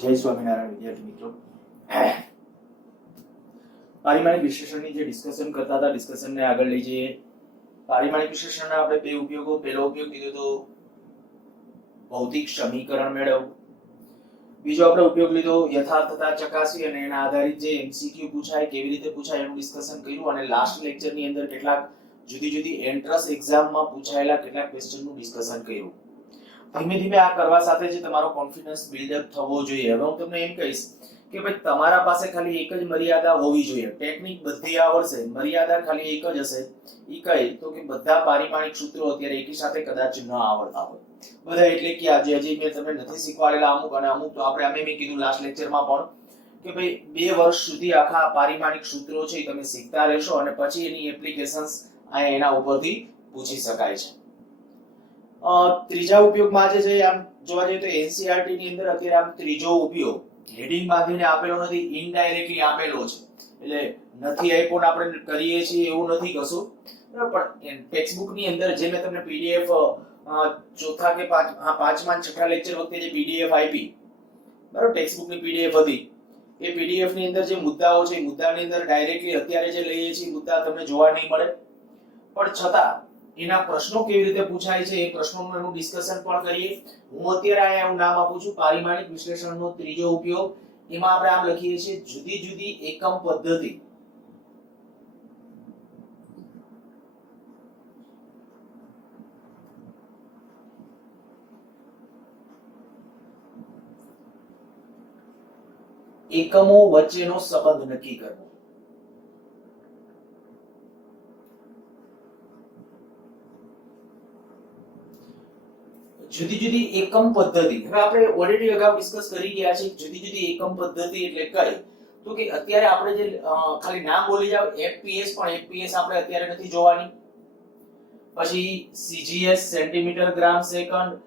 જય સ્વામિનારાયણ વિદ્યાર્થી મિત્રો, પારિમાણિક વિશ્લેષણની જે ડિસ્કશન કરતા હતા, ડિસ્કશનને આગળ લઈ જઈએ. પારિમાણિક વિશ્લેષણના આપણે બે ઉપયોગો. પહેલો ઉપયોગ કીધો તો ભૌતિક સમીકરણ મેળવવું. બીજો આપણે ઉપયોગ લીધો યથાર્થતા ચકાસવી અને એના આધારિત જે એમસીક્યુ પૂછાય, કેવી રીતે પૂછાય એનું ડિસ્કશન કર્યું. અને લાસ્ટ લેક્ચરની અંદર કેટલાક જુદી જુદી એન્ટ્રન્સ એક્ઝામમાં પૂછાયેલા કેટલાક ક્વેશ્ચનનું ડિસ્કશન કર્યું. ધીમે ધીમે આ કરવા સાથે જે તમારો કોન્ફિડન્સ બિલ્ડઅપ થવો જોઈએ. હવે હું તમને એમ કહીશ કે ભાઈ તમારા પાસે ખાલી એક જ મર્યાદા હોવી જોઈએ. ટેકનિક બધી આવડશે, મર્યાદા ખાલી એક જ હશે. ઈ કઈ તો કે બધા પારિમાણિક સૂત્રો અત્યારે એકી સાથે કદાચ ન આવડતા હોય. બધા એટલે કે આજે હજી મેં તમને નથી શીખવાડેલા અમુક, અને અમુક તો આપણે મેં કીધું લાસ્ટ લેક્ચરમાં પણ કે ભાઈ 2 વર્ષ સુધી આખા પારિમાણિક સૂત્રો છે તમે શીખતા રહેશો અને પછી એની એપ્લિકેશન્સ એના ઉપરથી પૂછી શકાય છે. ત્રીજા ઉપયોગમાં આજે છે આમ જોવા જઈએ તો એનસીઈઆરટી ની અંદર અત્યારે આમ ત્રીજો ઉપયોગ હેડિંગ બાંધીને આપેલો નથી, ઇનડાયરેક્ટલી આપેલો છે. એટલે નથી આપ્યો ને આપણે કરીએ છીએ એવું નથી કશું, બરાબર. પણ ટેક્સ્ટ બુક ની અંદર જે મેં તમને પીડીએફ ચોથા કે પાંચમા છઠ્ઠા લેક્ચર વખતે જે પીડીએફ આપી, બરાબર, ટેક્સ્ટ બુક ની પીડીએફ હતી, એ પીડીએફ ની અંદર જે મુદ્દાઓ છે એ મુદ્દાની અંદર ડાયરેક્ટલી અત્યારે જે લઈએ છીએ મુદ્દા તમને જોવા નહીં મળે, પણ છતાં એના પ્રશ્નો કેવી રીતે પૂછાય છે એ પ્રશ્નોનું એનું ડિસ્કશન પણ કરીએ. હું અત્યારે અહીંયા એવું નામ આપું છું પારિમાણિક વિશ્લેષણનો ત્રીજો ઉપયોગ. એમાં આપણે આમ લખીએ છીએ જુદી જુદી એકમ પદ્ધતિ. એકમો વચ્ચેનો સંબંધ નક્કી કરવો. જુદી જુદી એકમ પદ્ધતિ. હવે આપણે ઓલરેડી અગાઉ ડિસ્કસ કરી ગયા છે જુદી જુદી એકમ પદ્ધતિ એટલે કઈ. તો કે અત્યારે આપણે જે ખાલી નામ બોલી જાવ એફપીએસ, પણ એફપીએસ આપણે અત્યારે નથી જોવાની. પછી CGS centimetre gram second,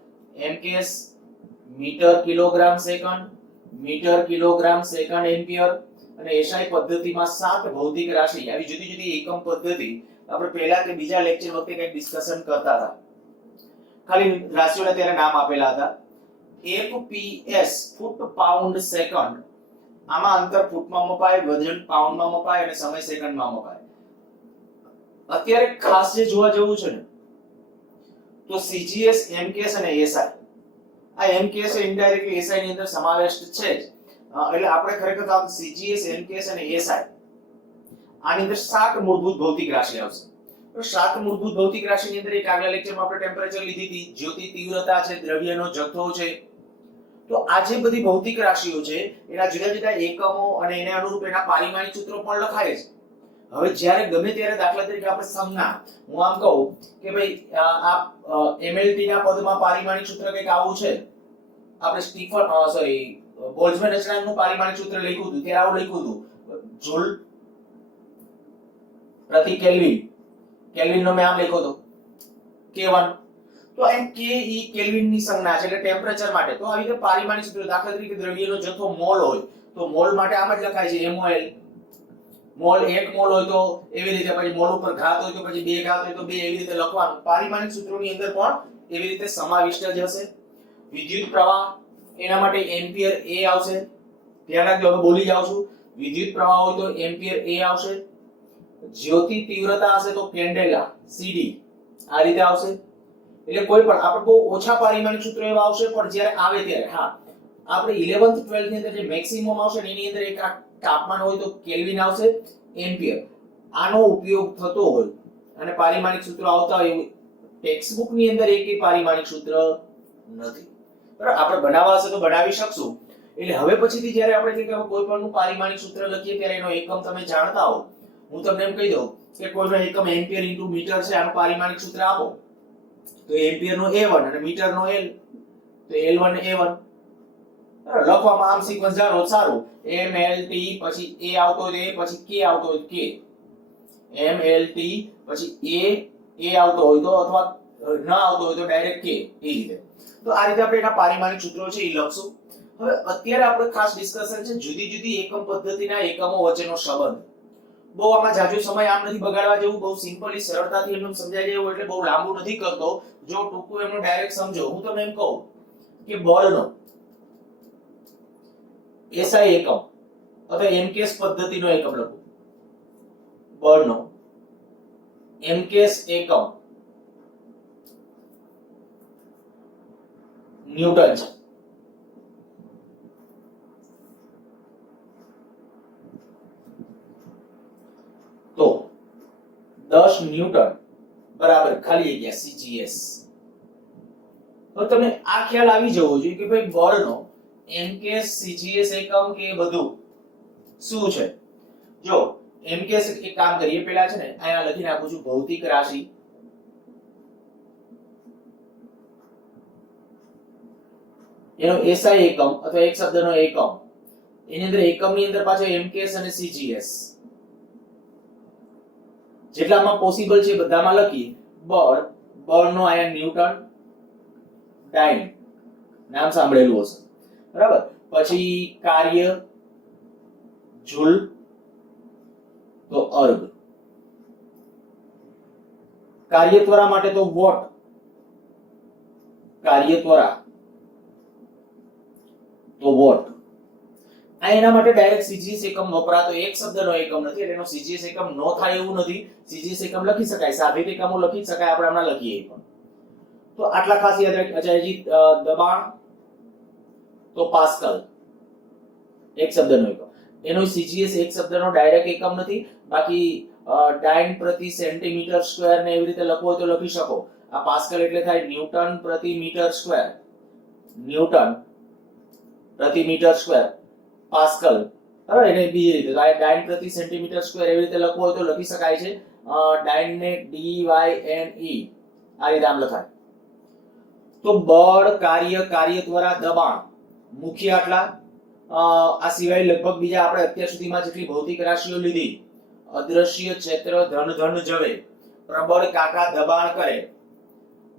MKS metre kilogram second, metre kilogram second ampere, અને એસઆઈ પદ્ધતિમાં 7 ભૌતિક રાશિ. આવી જુદી જુદી એકમ પદ્ધતિ આપણે પહેલા કે બીજા લેક્ચર વખતે કંઈક ડિસ્કશન કરતા હતા. ખાલી રાશિઓના ત્યારે નામ આપેલા હતા. એફપીએસ ફૂટ પાઉન્ડ સેકન્ડ. આમાં અંતર ફૂટમાં મપાય, વજન પાઉન્ડમાં મપાય અને સમય સેકન્ડમાં મપાય. અત્યારે ખાસ જે જોવા જેવું છે ને તો સીજીએસ, એમકેએસ અને એસઆઈ. આ એમકેએસ ઇનડાયરેક્ટલી એસઆઈ ની અંદર સમાવેશ છે જ. એટલે આપણે ખરેખર તો સીજીએસ, એમકેએસ અને એસઆઈ આની અંદર 7 મૂળભૂત ભૌતિક રાશિ આવશે. તો 7 મૂળભૂત ભૌતિક રાશિની અંદર એક આગલા લેક્ચરમાં આપણે ટેમ્પરેચર લીધી હતી, જ્યોતિ તીવ્રતા છે, દ્રવ્યનો જથ્થો છે. તો આ જે બધી ભૌતિક રાશિઓ છે એના જુદા જુદા એકમો અને એને અનુરૂપ એના પારિમાણિક સૂત્રો પણ લખાય છે. હવે જ્યારે ગમે ત્યારે દાખલા તરીકે આપણે સમના હું આમ કહું કે ભાઈ આ એમએલટી ના પદમાં પારિમાણિક સૂત્ર કંઈક આવું છે. આપણે સ્ટીફન બોલ્ટ્ઝમેન અચળાંકનું પારિમાણિક સૂત્ર લખ્યું હતું ત્યારે આવું લખ્યું હતું જૂલ પ્રતિ કેલ્વિન. કેલ્વિન નો મેં આમ લખ્યો હતો K1. તો એમ કે ઈ કેલ્વિન ની સંજ્ઞા છે એટલે ટેમ્પરેચર માટે. તો આવી રીતે પારિમાણિક સૂત્ર દાખલા તરીકે દ્રવ્યનો જથ્થો મોલ હોય તો મોલ માટે આમ જ લખાય છે MOL. મોલ 1 મોલ હોય તો એવી રીતે, પછી મોલ ઉપર ઘાત હોય તો પછી 2 ઘાત હોય તો 2, એવી રીતે લખવાનું. પારિમાણિક સૂત્રોની અંદર પણ એવી રીતે સમાવિષ્ટ જ હશે. વિદ્યુત પ્રવાહ એના માટે એમ્પિયર A આવશે. ધ્યાન રાખજો, હવે બોલી જાઉં છું. વિદ્યુત પ્રવાહ હોય તો એમ્પિયર A આવશે. જ્યોતિ તીવ્રતા હશે તો કેન્ડેલા CD આ રીતે આવશે. એટલે કોઈ પણ આપણે બહુ ઓછા પારિમાણિક સૂત્રો એવા આવશે, પણ જ્યારે આવે ત્યારે હા આપણે 11th 12th ની અંદર જે મેક્સિમમ આવશે ને એની અંદર એક તાપમાન હોય તો કેલ્વિન આવશે, એમ્પિયર. આનો ઉપયોગ થતો હોય અને પારિમાણિક સૂત્રો આવતા હોય એવું ટેક્સ્ટ બુક ની અંદર એકેય પારિમાણિક સૂત્ર નથી. બરાબર, આપણે બનાવવા હશે તો બનાવી શકશું. એટલે હવે પછીથી જ્યારે આપણે કોઈ પણ પારિમાણિક સૂત્ર લખીએ ત્યારે એનો એકમ તમે જાણતા હો. હું તમને એમ કહી દઉં કે કોઈનો એકમ એમ્પિયર ઇન્ટુ મીટર છે, આનું પારિમાણિક સૂત્ર આપો તો એમ્પિયર નો A1 અને મીટર નો L, તો L1 A1. લખવામાં આમ સિક્વન્સ જાણો સારું. MLT પછી A આવતો હોય તો A, પછી K આવતો હોય તો K. MLT પછી A આવતો હોય તો, અથવા ન આવતો હોય તો ડાયરેક્ટ K, એ રીતે. તો આ રીતે આપણે એના પારિમાણિક સૂત્રો છે એ લખશું. હવે અત્યારે આપણે ખાસ ડિસ્કશન છે જુદી જુદી એકમ પદ્ધતિના એકમો વચ્ચેનો સંબંધ. બહુ આમાં જાજો સમય આમ નથી બગાડવા જેવું, બહુ સિમ્પલી સરળતાથી એમને સમજાઈ જાય એવું, એટલે બહુ લાંબુ નથી કરતો. જો ટૂંકું એમનો ડાયરેક્ટ સમજો. હું તમને એમ કહું કે બળનો એસઆઈ એકમ અથવા એમકેએસ પદ્ધતિનો એકમ લખું, બળનો એમકેએસ એકમ ન્યૂટન છે. તો 10 ન્યૂટન બરાબર ખાલી જગ્યા સીજીએસ. તો તમને આ ખ્યાલ આવી જવો જોઈએ કે ભાઈ બળનો એમકેએસ સીજીએસ એકમ કે બધું શું છે. જો એમકેએસ એક કામ કરીએ, પહેલા છે ને અહીંયા લખી નાખું છું ભૌતિક રાશિ, એનો એસઆઈ એકમ અથવા એક શબ્દનો એકમ, એની અંદર એકમની અંદર પાછો એમકેએસ અને સીજીએસ જેટલામાં પોસિબલ છે બધામાં લખી. બળ, બળનો આયા ન્યૂટન, ડાયન નામ સાંભળેલું હશે બરાબર. પછી કાર્ય જૂલ તો અર્ગ, કાર્ય ત્વરા માટે તો વોટ, કાર્ય ત્વરા તો વોટ. આ એના માટે ડાયરેક્ટ સીજીએસ એકમ વપરાતો એક શબ્દનો એકમ નથી એટલે એનો સીજીએસ એકમ નો થાય એવું નથી. સીજીએસ એકમ લખી શકાય, સાદિત એકમો લખી શકાય, આપણે હમણાં લખીએ પણ. તો આટલા ખાસ યાદ રાખી. અચ્છા, હજી દબાણ તો પાસ્કલ એક શબ્દનો એકમ, એનો સીજીએસ એક શબ્દનો ડાયરેક્ટ એકમ નથી. બાકી ડાયન પ્રતિ સેન્ટીમીટર સ્ક્વેર ને એવી રીતે લખવો હોય તો લખી શકો. આ પાસ્કલ એટલે થાય ન્યૂટન પ્રતિ મીટર સ્ક્વેર, ન્યૂટન પ્રતિ મીટર સ્ક્વેર પાસ્કલ બરાબર. એને બીજી રીતે ડાયન પ્રતિ સેન્ટીમીટર સ્ક્વેર એવી રીતે લખવું હોય તો લખી શકાય છે. ડાયન ને ડીવાયએનઈ આ રીતે આમ લખાય. તો બળ, કાર્ય, કાર્ય દ્વારા દબાણ મુખ્ય આટલા. આ સિવાય લગભગ બીજા આપણે અત્યાર સુધીમાં જેટલી ભૌતિક રાશિઓ લીધી, અદ્રશ્ય ક્ષેત્ર ધન ધન જવે, પ્રબળ કાકા દબાણ કરે,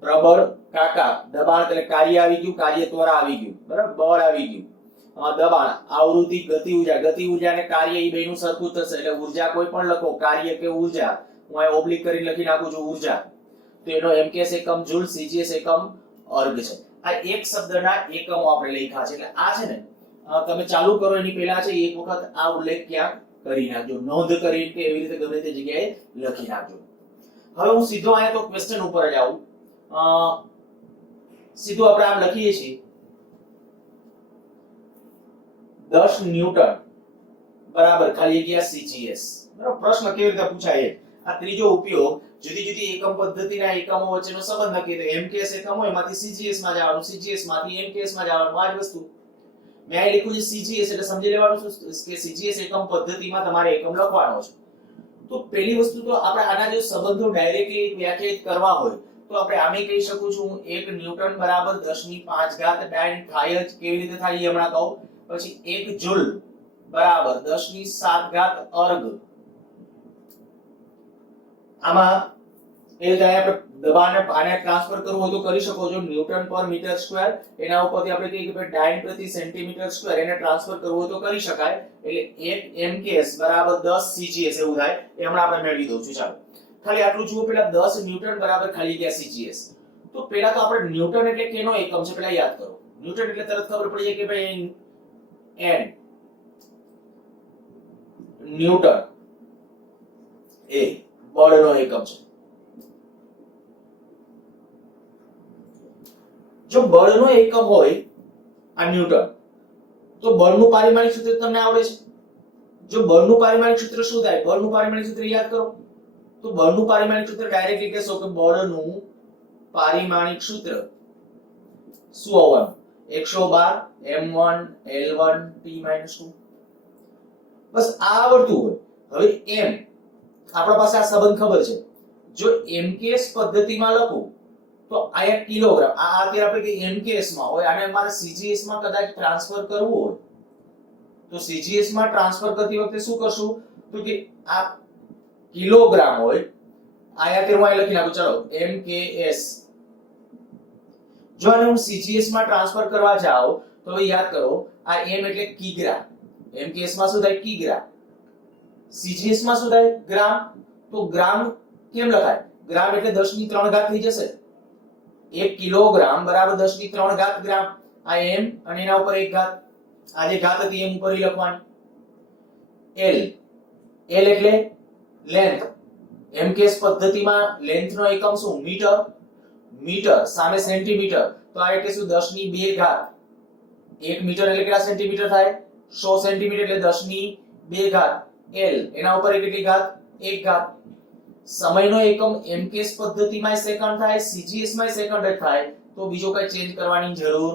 પ્રબળ કાકા દબાણ કરે, કાર્ય આવી ગયું, કાર્ય ત્વરા આવી ગયું બરાબર, બળ આવી ગયું, દબાણ, આવૃત્તિ, ગતિ ઉર્જા, ગતિ ઉર્જા અને કાર્ય એ બેનું સરખું થશે એટલે ઉર્જા કોઈ પણ લખો, કાર્ય કે ઉર્જા, હું આ ઓબ્લિક કરીને લખી નાખું છું ઉર્જા. તો એનો એમકેએસ એકમ જૂલ, સીજીએસ એકમ અર્ગ છે. આ એક શબ્દના એકમો આપણે લખ્યા છે એટલે આ છે ને તમે ચાલુ કરો એની પહેલા છે એક વખત આ ઉલ્લેખ ક્યાંક કરી નાખજો, નોંધ કરી કે એવી રીતે ગમે તે જગ્યાએ લખી નાખજો. હવે હું સીધો અહીંયા તો ક્વેશ્ચન ઉપર જ આવું. સીધું આપણે આમ લખીએ છીએ 10 ન્યૂટન બરાબર ખાલી જગ્યા સીજીએસ બરાબર. પ્રશ્ન કેવી રીતે પૂછાય? આ ત્રીજો ઉપયોગ જુદી જુદી એકમ પદ્ધતિના એકમો વચ્ચેનો સંબંધ નક્કી તો એમકેએસ એકમ હોય એમાંથી સીજીએસ માં જવાનું, સીજીએસ માંથી એમકેએસ માં જવાનું. આ જ વસ્તુ મેં અહીં લખ્યું છે સીજીએસ એટલે સમજી લેવાનું કે સીજીએસ એકમ પદ્ધતિમાં તમારે એકમ લખવાનો છે. તો પહેલી વસ્તુ તો આપણે આના જો સંબંધો ડાયરેક્ટલી વ્યાખ્યાયિત કરવા હોય તો આપણે આમે કહી શકું છું 1 ન્યૂટન બરાબર 10⁵ ડાયન થાય જ. કેવી રીતે થાય એ હમણાં કહું. પછી 1 જૂલ બરાબર 10⁷ અર્ગ. આમાં એ રીતે આપણે દબાણને આને ટ્રાન્સફર કરવું હોય તો કરી શકો છો. ન્યૂટન પર મીટર સ્ક્વેર એના ઉપરથી આપણે કહીએ કે ભાઈ ડાયન પ્રતિ સેન્ટીમીટર સ્ક્વેર એને ટ્રાન્સફર કરવું હોય તો કરી શકાય. એટલે 1 mks બરાબર 10 cgs એવું થાય. એ હમણાં આપણે મેળવી દઉં છું. ચાલો ખાલી આટલું જુઓ. પેલા 10 ન્યૂટન બરાબર ખાલી ગયા cgs. તો પેલા તો આપણે ન્યૂટન એટલે કેનો એકમ છે પેલા યાદ કરો. ન્યૂટન એટલે તરત ખબર પડી જાય કે ભાઈ n ન્યૂટન એ બળનો એકમ છે. જો બળનો એકમ હોય આ ન્યૂટન તો બળનું પારિમાણિક સૂત્ર તમને આવડે છે. જો બળનું પારિમાણિક સૂત્ર શું થાય? બળનું પારિમાણિક સૂત્ર યાદ કરો. તો બળનું પારિમાણિક સૂત્ર ડાયરેક્ટલી કહેશો કે બળનું પારિમાણિક સૂત્ર શું આવવાનું? 112 m1 l1 t-2. બસ આ આવડતું હોય. હવે m આપણા પાસે આ સંબંધ ખબર છે. જો mks પદ્ધતિમાં લખું તો આયા કિલોગ્રામ, આ અત્યારે આપણે કે mks માં હોય અને મારે cgs માં કદાચ ટ્રાન્સફર કરવું હોય તો cgs માં ટ્રાન્સફર કરતી વખતે શું કરશું? તો કે આ કિલોગ્રામ હોય આયા તે હું અહીં લખી નાખું. ચલો mks. જો આને હું cgs માં ટ્રાન્સફર કરવા જાઉં તો હવે યાદ કરો આ m એટલે કિગ્રા. mks માં શું થાય? કિગ્રા. cgs માં શું થાય? ગ્રામ. તો ગ્રામ કેમ લખાય? ગ્રામ એટલે 10 ની 3 ઘાત થઈ જશે. 1 કિલોગ્રામ બરાબર 10 ની 3 ઘાત ગ્રામ. આ m અને એના ઉપર એક ઘાત, આ જે ઘાત હતી એમ ઉપર લખવાની. l એટલે લેન્થ. એમકેએસ પદ્ધતિમાં લેન્થ નો એકમ શું? મીટર. મીટર સામે સેન્ટીમીટર, તો આ એટલે શું? 10 ની 2 ઘાત. 1 મીટર એટલે કેટલા સેન્ટીમીટર થાય? 100 સેન્ટીમીટર એટલે 10 ની 2 ઘાત. l એના ઉપર કેટલી ઘાત? 1 ઘાત. સમયનો એકમ એમકેએસ પદ્ધતિમાં સેકન્ડ થાય, સીજીએસ માં સેકન્ડ જ થાય, તો બીજો કઈ ચેન્જ કરવાની જરૂર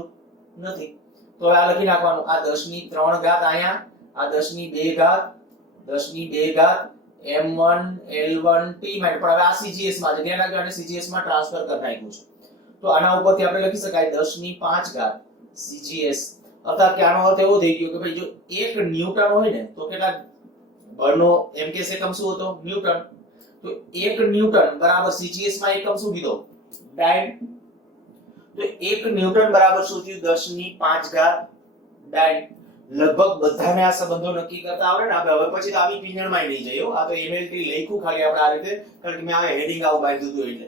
નથી. તો હવે આ લખી નાખવાનું. આ 10 ની 3 ઘાત અહીંયા, આ 10 ની 2 ઘાત, 10 ની 2 ઘાત m1 l1 t માં. પણ હવે આ સીજીએસ માં છે, ધ્યાન રાખજો, અને સીજીએસ માં ટ્રાન્સફર કરી નાખ્યું છે. તો આના ઉપરથી આપણે લખી શકાય 10 ની 5 ઘાત સીજીએસ. અર્થાત કે આનો અર્થ એવો થઈ ગયો કે ભાઈ જો 1 ન્યૂટન હોય ને તો કેટલા બળનો એમકેએસ એકમ શું હતો? ન્યૂટન. તો 1 ન્યૂટન બરાબર સીજીએસ માં એકમ શું કીધો? ડાયન. તો 1 ન્યૂટન બરાબર શું થયું? 10 ની 5 ઘાત ડાયન. લગભગ બધાને આ સંબંધો નક્કી કરતા આવડે ને. આપણે હવે પછી તો આવી પીંજણમાં નહીં જઈએ. આ તો એમએલટી લખ્યું ખાલી આપણે આ રીતે, કારણ કે મેં આ હેડિંગ આવું બાંધ્યું હતું એટલે.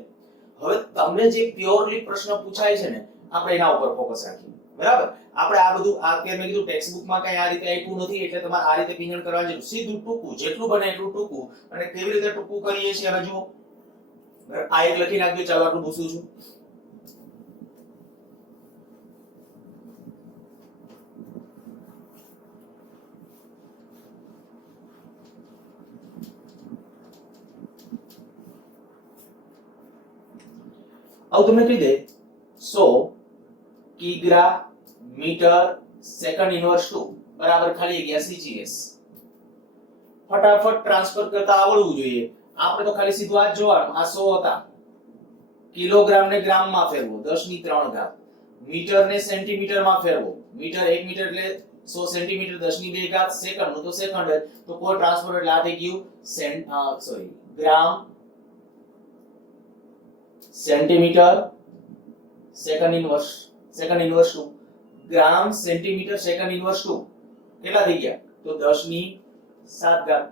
હવે તમને જે પ્યોરલી પ્રશ્ન પૂછાય છે ને, આપણે એના ઉપર ફોકસ રાખીએ. બરાબર? આપણે આ બધું આ કે મેં કીધું ટેક્સ્ટબુકમાં કઈ આ રીતે આપ્યું નથી, એટલે તમારે આ રીતે પીંજણ કરવાની જરૂર. સીધું ટૂંકું, જેટલું બને એટલું ટૂંકું. અને કેવી રીતે ટૂંકું કરીએ છીએ હવે જુઓ. આ એક લખી નાખજો. ચાલો આટલું પૂછું છું. આવું તમને કહી દે 100 કિગ્રા મીટર સેકન્ડ ઇન્વર્સ 2 બરાબર ખાલી જગ્યા સીજીએસ. ફટાફટ ટ્રાન્સફર કરતા આવડવું જોઈએ. આપણે તો ખાલી સીધું આ જ જોવાનું. આ 100 હતા, કિલોગ્રામ ને ગ્રામ માં ફેરવો 10 ની 3 ઘાત, મીટર ને સેન્ટીમીટર માં ફેરવો. મીટર 1 મીટર એટલે 100 સેન્ટીમીટર 10 ની 2 ઘાત. સેકન્ડ નું તો સેકન્ડ જ, તો કોઈ ટ્રાન્સફર એટલે આ થઈ ગયું ગ્રામ સેન્ટીમીટર સેકન્ડ ઇન્વર્સ 2 ગ્રામ સેન્ટીમીટર સેકન્ડ ઇન્વર્સ 2 કેટલા થઈ ગયા? તો 10 ની 7 ઘાત.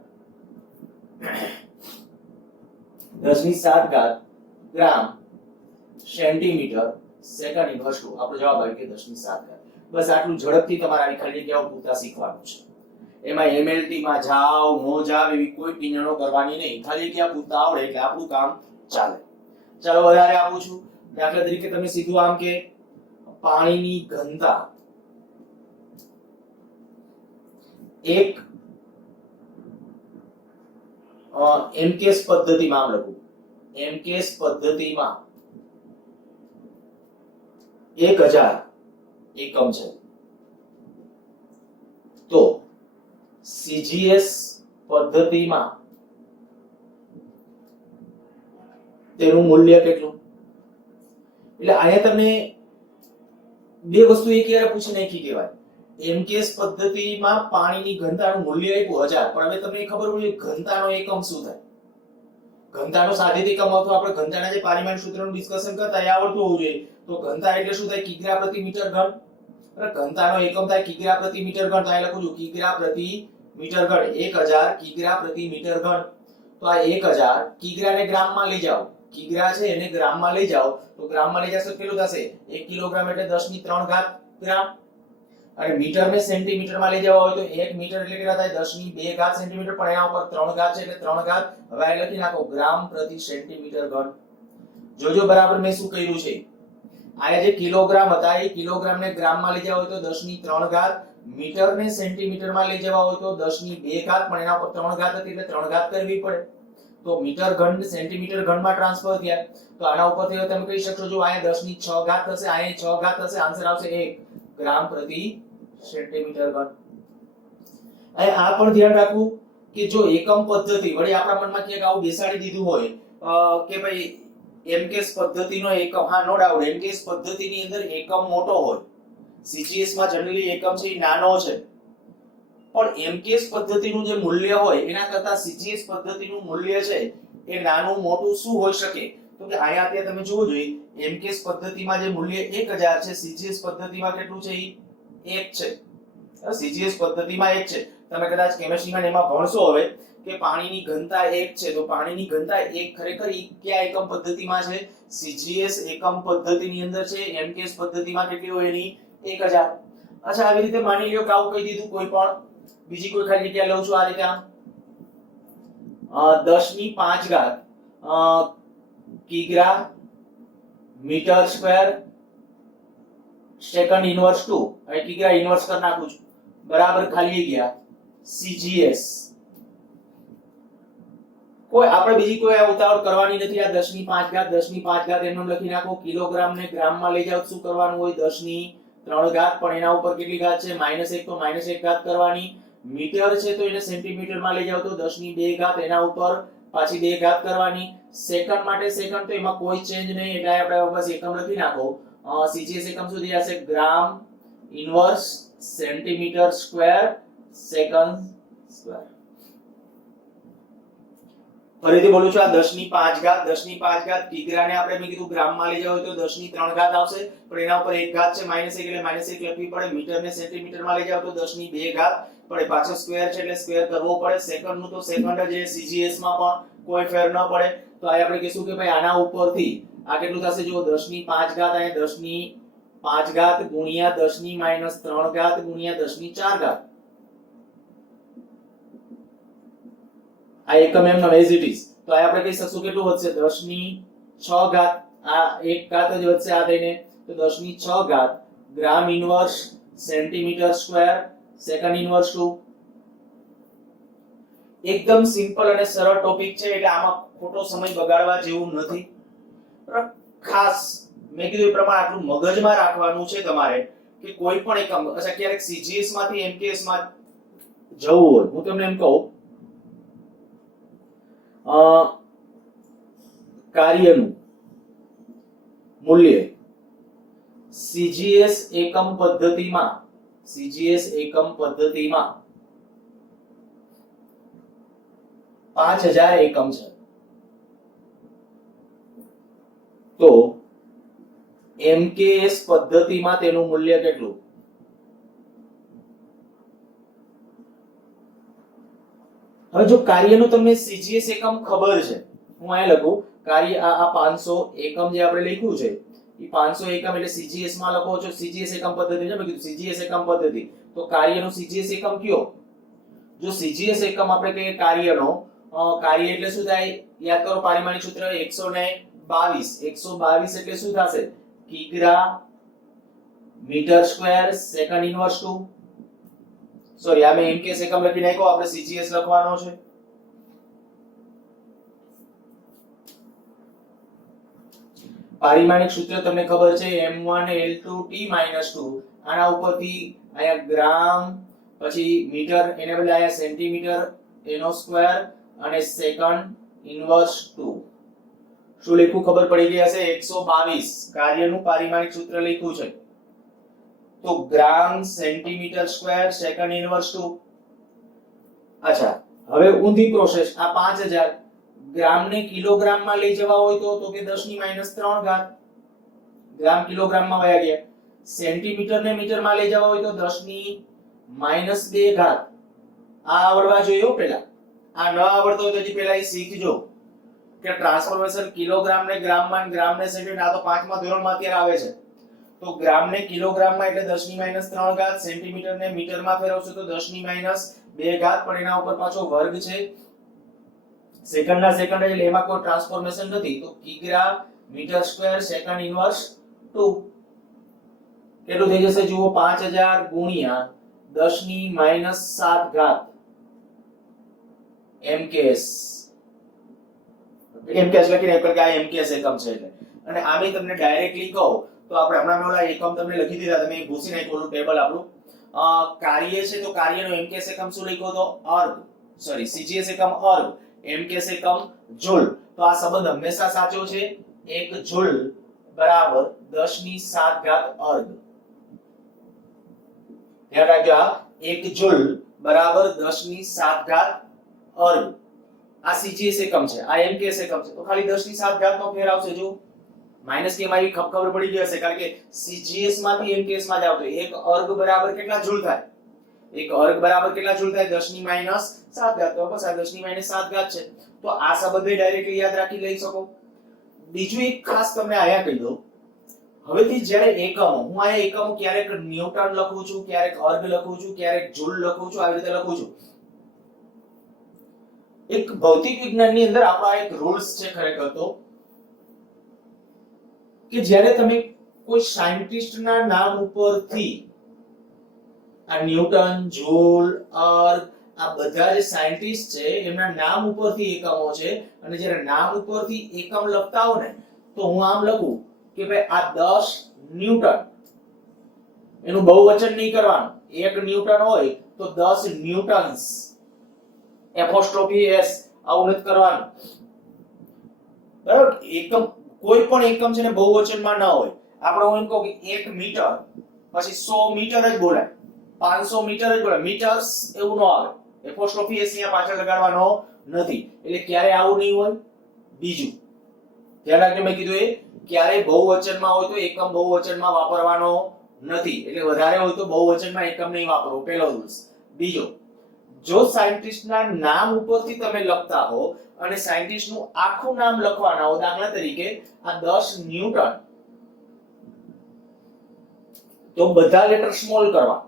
10 ની 7 ઘાત ગ્રામ સેન્ટીમીટર સેકન્ડ ઇન્વર્સ 2. આપણો જવાબ આવી ગયો 10 ની 7 ઘાત. બસ આટલું ઝડપથી તમારે આની ખાલી જગ્યાઓ પૂરતા શીખવાનું છે. એમાં એમએલટી માં જાવ નો જાવ એવી કોઈ પીંજણો કરવાની નહીં. ખાલી જગ્યા પૂરતા આવડે એટલે આપણું કામ ચાલે. ચાલો વધારે આપું છું. દાખલા તરીકે તમે સીધું આમ કે પાણીની ઘનતા એક એમકેએસ પદ્ધતિમાં આમ લખું. એમકેએસ પદ્ધતિમાં 1000 એકમ છે, તો સીજીએસ પદ્ધતિમાં તેનું મૂલ્ય કેટલું? એટલે અહીંયા તમને બે વસ્તુ એક યાર પૂછી નાખી કહેવાય. એમકેએસ પદ્ધતિમાં પાણીની ઘનતાનું મૂલ્ય આપ્યું 1000, પણ હવે તમને ખબર હોય ઘનતાનો એકમ શું થાય? ઘનતાનો સાધિત એકમ અથવા આપણે ઘનતાના જે પારિમાણિક સૂત્રનું ડિસ્કશન કરતા એ આવડતું હોવું જોઈએ. તો ઘનતા એટલે શું થાય? કિગ્રા પ્રતિ મીટર ઘન. ઘનતાનો એકમ થાય કિગ્રા પ્રતિ મીટર ઘન. તો અહીં લખું છું કિગ્રા પ્રતિ મીટર ઘન. 1000 કિગ્રા પ્રતિ મીટર ઘન. તો આ 1000 કિગ્રાને ગ્રામમાં લઈ જાઓ. કિગ્રા છે એને ગ્રામમાં લઈ જાઓ, તો ગ્રામમાં લઈ જશો કેટલું થશે? 1 કિલોગ્રામ એટલે 10 ની 3 ઘાત ગ્રામ. અને મીટરને સેન્ટીમીટરમાં લઈ જવા હોય તો 1 મીટર એટલે કેટલા થાય? 10 ની 2 ઘાત સેન્ટીમીટર. પણ એના ઉપર 3 ઘાત છે એટલે 3 ઘાત. હવે આ લખી નાખો ગ્રામ પ્રતિ સેન્ટીમીટર ઘન. જોજો બરાબર મેં શું કર્યું છે. આ જે કિલોગ્રામ હતા એ કિલોગ્રામને ગ્રામમાં લઈ જવા હોય તો 10 ની 3 ઘાત, મીટરને સેન્ટીમીટરમાં લઈ જવા હોય તો 10 ની 2 ઘાત. પણ એના ઉપર 3 ઘાત હતી એટલે 3 ઘાત કરવી પડે. તો મીટર ઘન સેન્ટીમીટર ઘનમાં ટ્રાન્સફર થયા. તો આના ઉપરથી તમે કહી શકશો જો અહીંયા 10 ની 6 ઘાત થશે, અહીંયા 6 ઘાત થશે, આન્સર આવશે 1 ગ્રામ પ્રતિ સેન્ટીમીટર ઘન. અને આ પણ ધ્યાન રાખવું કે જો એકમ પદ્ધતિ વળી આપણા મનમાં ક્યાંક આવું બેસાડી દીધું હોય કે ભાઈ એમકેએસ પદ્ધતિનો એકમ, હા નો ડાઉટ એમકેએસ પદ્ધતિની અંદર એકમ મોટો હોય, સીજીએસ માં જનરલી એકમ છે એ નાનો છે, પણ એમકેએસ પદ્ધતિનું જે મૂલ્ય હોય એના કરતા સીજીએસ પદ્ધતિનું મૂલ્ય છે એ નાનું મોટું શું હોઈ શકે? તો કે અહીંયા અત્યારે તમે જોવો જોઈએ એમકેએસ પદ્ધતિમાં જે મૂલ્ય 1000 છે, સીજીએસ પદ્ધતિમાં કેટલું છે? 1 છે. સીજીએસ પદ્ધતિમાં 1 છે. તમે કદાચ કેમિસ્ટ્રીમાં એમાં ભણશો હવે કે પાણીની ઘનતા 1 છે, તો પાણીની ઘનતા 1 ખરેખર કયા એકમ પદ્ધતિમાં છે? સીજીએસ એકમ પદ્ધતિની અંદર છે. એમકેએસ પદ્ધતિમાં કેટલી હોય? એની 1000. અચ્છા આવી રીતે માની લ્યો કે આવું કહી દીધું કોઈ પણ બીજી કોઈ ખાલી જગ્યા લઉં છું આ રીતે આમ 10 ની 5 ઘાત કિગ્રા મીટર સ્ક્વેર સેકન્ડ ઇન્વર્સ 2 હવે કિગ્રા ઇન્વર્સ કરી નાખું છું બરાબર ખાલી ગયા CGS. કોઈ આપણે બીજી કોઈ ઉતાવળ કરવાની નથી. આ 10 ની 5 ઘાત 10 ની 5 ઘાત એમનેમ લખી નાખો. કિલોગ્રામ ને ગ્રામમાં લઈ જાવ શું કરવાનું હોય 10 ની 3 ઘાત પણ એના ઉપર કેટલી ઘાત છે -1 તો -1 ઘાત કરવાની. મીટર છે તો એને સેન્ટીમીટરમાં લઈ જાવ તો 10 ની 2 ઘાત એના ઉપર પાછી 2 ઘાત કરવાની. સેકન્ડ માટે સેકન્ડ તો એમાં કોઈ ચેન્જ નહીં એટલે આપણે બસ એકમ લખી નાખો. CGS એકમ સુધી આવશે gram inverse centimetre square second square. ફરીથી બોલું છું આ 10 ની 5 ઘાત 10 ની 5 ઘાત કિગ્રાને આપણે મેં કીધું ગ્રામમાં લઈ જાવ તો 10 ની 3 ઘાત આવશે પણ એના ઉપર 1 ઘાત છે -1 એટલે -1 લખવી પડે. મીટરને સેન્ટીમીટરમાં લઈ જાવ તો 10 ની 2 ઘાત પડે પાછો સ્ક્વેર છે એટલે સ્ક્વેર કરવો પડે. સેકન્ડ નું તો સેકન્ડ જ છે CGS માં પણ કોઈ ફેર ન પડે તો આ આપણે કહીશું કે ભાઈ આના ઉપરથી આ કેટલું થશે જો 10 ની 5 ઘાત અને 10 ની 5 ઘાત ગુણ્યા 10 ની -3 ઘાત ગુણ્યા 10 ની 4 ઘાત. આ એકમ એમનો એઝ ઇટ ઇઝ તો આ આપણે કહી શકશું કેટલું વધશે 10 ની 6 ઘાત આ એક ઘાત જ વધશે આ થઈને તો 10 ની 6 ઘાત gram inverse centimetre square second inverse 2. એકદમ સિમ્પલ અને સરળ ટોપિક છે એટલે આમાં ખોટો સમય બગાડવા જેવું નથી. ખાસ મેં કીધું એ પ્રમાણે આટલું મગજમાં રાખવાનું છે તમારે કે કોઈ પણ એકમ અચ્છા ક્યારેક CGS માંથી MKS માં જવું હોય હું તમને એમ કહું કાર્યનું મૂલ્ય CGS એકમ પદ્ધતિમાં 5000 એકમ છે તો MKS પદ્ધતિમાં તેનું મૂલ્ય કેટલું? હવે જો કાર્યનું તમને CGS એકમ ખબર છે હું અહીં લખું કાર્ય આ 500 એકમ જે આપણે લખ્યું છે એ 500 એકમ એટલે CGS માં લખો છો CGS એકમ પદ્ધતિ છે મેં કીધું CGS એકમ પદ્ધતિ તો કાર્યનો CGS એકમ કયો? જો CGS એકમ આપણે કહીએ કાર્યનો કાર્ય એટલે શું થાય યાદ કરો પારિમાણિક સૂત્ર 122 એટલે શું થશે કિગ્રા metre square second inverse 2 sorry આ મેં MKS એકમ લખી નાખ્યો આપણે CGS લખવાનો છે. પારિમાણિક સૂત્ર તમને ખબર છે m1L2T - 2 આના ઉપરથી આયા ગ્રામ પછી મીટર એને બદલે આયા સેન્ટીમીટર એનો સ્ક્વેર અને સેકન્ડ ઇન્વર્સ 2 શું લખ્યું ખબર પડી ગઈ હશે 122 કાર્યનું પારિમાણિક સૂત્ર લખ્યું છે તો ગ્રામ સેન્ટીમીટર સ્ક્વેર સેકન્ડ ઇન્વર્સ 2. અચ્છા હવે ઊંધી પ્રોસેસ આ 5000 ગ્રામ ને કિલોગ્રામ માં લઈ જવા હોય તો કે 10 ની -3 ઘાત ગ્રામ કિલોગ્રામ માં વયા ગયા. સેન્ટીમીટર ને મીટર માં લઈ જવા હોય તો 10 ની -2 ઘાત. આ આવડવા જોઈએ પેલા આ ન આવડતો હોય તો હજી પેલા એ શીખજો કે ટ્રાન્સફોર્મેશન કિલોગ્રામ ને ગ્રામ માં ગ્રામ ને સેન્ટીમીટર આ તો 5મા ધોરણમાં અત્યારે આવે છે તો ગ્રામ ને કિલોગ્રામ માં એટલે 10 ની -3 ઘાત સેન્ટીમીટર ને મીટર માં ફેરવશો તો 10 ની -2 ઘાત પણ એના ઉપર પાછો વર્ગ છે સેકન્ડ ના સેકન્ડ એટલે એમાં કોઈ ટ્રાન્સફોર્મેશન નથી તો કિગ્રા મીટર સ્ક્વેર સેકન્ડ ઇન્વર્સ 2 કેટલું થઈ જશે જુઓ 5000 ગુણ્યા 10 ની -7 ઘાત MKS લખીને એક કે આ MKS એકમ છે એટલે અને આમે તમને ડાયરેક્ટલી કહો તો આપણે હમણાં ઓલા એકમ તમને લખી દીધા તમે ભૂસી નાખ્યું ટેબલ આપણું કાર્ય છે તો કાર્યનો MKS એકમ શું લખ્યો તો અર્ગ સોરી CGS એકમ અર્ગ MKS એકમ જૂલ તો આ સંબંધ હંમેશા સાચો છે 1 જૂલ બરાબર 10 ની 7 ઘાત અર્ગ. ધ્યાન રાખજો આ 1 જૂલ બરાબર 10 ની 7 ઘાત અર્ગ આ CGS એકમ છે આ MKS એકમ છે તો ખાલી 10 ની 7 ઘાત નો ફેર આવશે જો માઈનસ કે માં ખબર પડી ગઈ હશે કારણ કે CGS માંથી MKS માં જાવ તો 1 અર્ગ બરાબર કેટલા જૂલ થાય 1 અર્ગ બરાબર કેટલા જૂલ થાય 10 ની -7 ઘાત તો બસ આ 10 ની -7 ઘાત છે તો આ સંબંધને ડાયરેક્ટલી યાદ રાખી લઈ શકો. બીજું એક ખાસ તમને આયા કહી દઉં હવેથી જ્યારે એકમો, હું આ એકમો ક્યારેક ન્યૂટન લખું છું, ક્યારેક અર્ગ લખું છું, ક્યારેક જૂલ લખું છું, આવી રીતે લખું છું. એક ભૌતિક વિજ્ઞાનની અંદર આપણો એક રૂલ્સ છે ખરેખર તો, કે જ્યારે તમે કોઈ સાયન્ટિસ્ટના નામ ઉપરથી આ ન્યૂટન, જૂલ, અર્ગ, આ બધા જે સાયન્ટિસ્ટ છે એમના નામ ઉપરથી એકમો છે, અને જ્યારે નામ ઉપરથી એકમ લખતા હો ને તો હું આમ લખું કે ભાઈ આ 10 ન્યૂટન. એનું બહુવચન નહીં કરવાનું. 1 ન્યૂટન હોય તો 10 ન્યૂટન્સ, એપોસ્ટ્રોફી એસ આવું નથી કરવાનું. બરાબર? એકમ, કોઈ પણ એકમ છે ને બહુવચનમાં ન હોય. આપણે હું એમ કહું કે 1 મીટર, પછી 100 મીટર જ બોલાય, 500 મીટર જ બોલાય, મીટર્સ એવું ન આવે. એપોસ્ટ્રોફી એસ અહીંયા પાછળ લગાડવાનો નથી, એટલે ક્યારે આવું નહીં હોય. બીજું ધ્યાન રાખજો, મેં કીધું એ ક્યારે બહુવચનમાં હોય તો એકમ બહુવચનમાં વાપરવાનો નથી, એટલે વધારે હોય તો બહુવચનમાં એકમ નહીં વાપરવો, પહેલો રૂલ્સ. બીજો, જો સાયન્ટિસ્ટના નામ ઉપરથી તમે લખતા હો અને સાયન્ટિસ્ટનું આખું નામ લખવાના હો, દાખલા તરીકે આ 10 ન્યૂટન, તો બધા લેટર સ્મોલ કરવા.